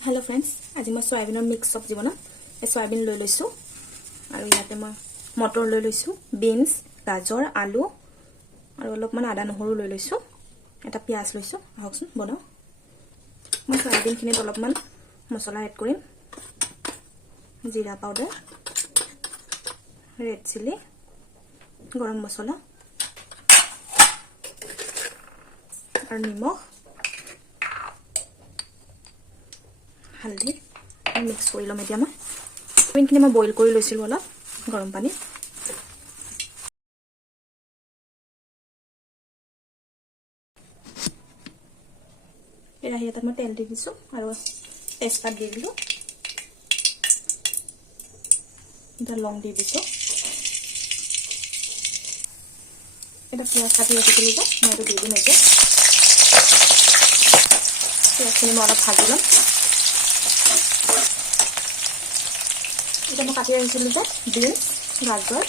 Hello friends, आज मैं soybean mix सब्जी बना सोयाबीन लै লৈছো और इते मैं मटर लै লৈছো बीन्स गाजर आलू और अलपमान आदा নহৰু लै লৈছো এটা পিয়াজ লৈছো আহকচোন বনাও मैं सोयाबीन खिनित अलपमान मसला एड करिम जीरा पाउडर रेड चिली गरम मसला और निमख हल्दी मिक्स कर लम एतिया मैं सोयाबीनखिनि मैं बइल कर लैसिलो अलप गरम पानी केराही एटात मैं तेल दी दिसो और तेजपात दी दिलो এটা লং দি দিছো এটা পিয়াজ কাটি ৰাখিছিলো যে মই এটা দি দিম এতিয়া পিয়াজখিনি মই অলপ ভাজি ল'ম এটা মই কাটি ৰাখিছিলো যে বিনছ গাজৰ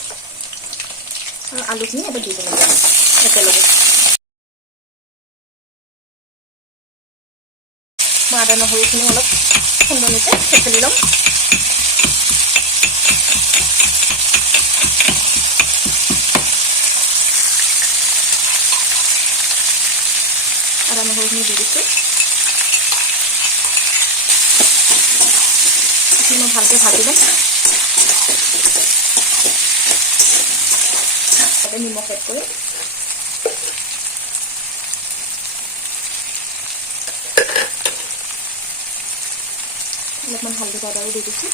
আৰু আলুখিনি এটা দি দিম একেলগে মই আদা নহৰুখিনি অলপ সুন্দৰকৈ থেকেলি ল'ম आदा নহৰুখিনি দি দিছো মই ভালকৈ ভাজি ল'ম তাতে নিমখ এড কৰি অলপমান হালধি পাউডাৰো দি দিছো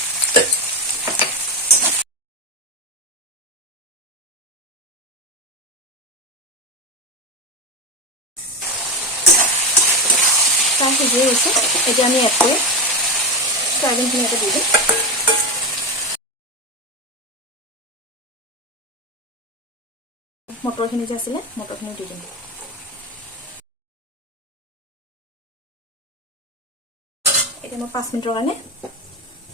চাউল সিজিয়ে গৈছে এতিয়া আমি এড কৰিম সোয়াবিনখিনি এটা দি দিম মটৰখিনি যে আছিলে মটৰখিনি দি দিম এতিয়া মই 5 মিনিটৰ কাৰণে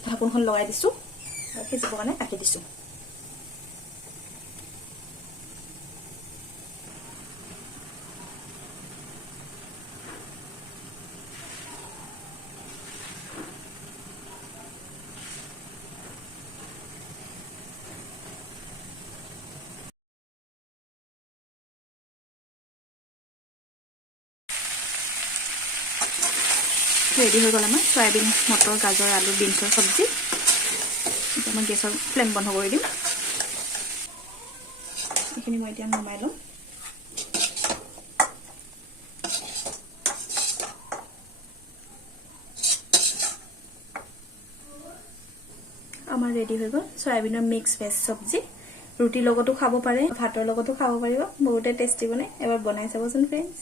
ঢাকনখন লগাই দিছো আৰু সিজিবৰ কাৰণে ৰাখি দিছো रेडी हो गल सोयाबीन मटर गाजर आलू बीन्सर सब्जी मैं गैसर फ्लेम बंद कर दिम ये मैं नमाई लम आमार रेडी हो गल सोयाबीन मिक्स वेज सब्जी रुटिर लगतो खाब पारे भातर लगतो खाब पारिब बहुते टेस्टी बने एबार बनाई चाबचोन फ्रेंड्स।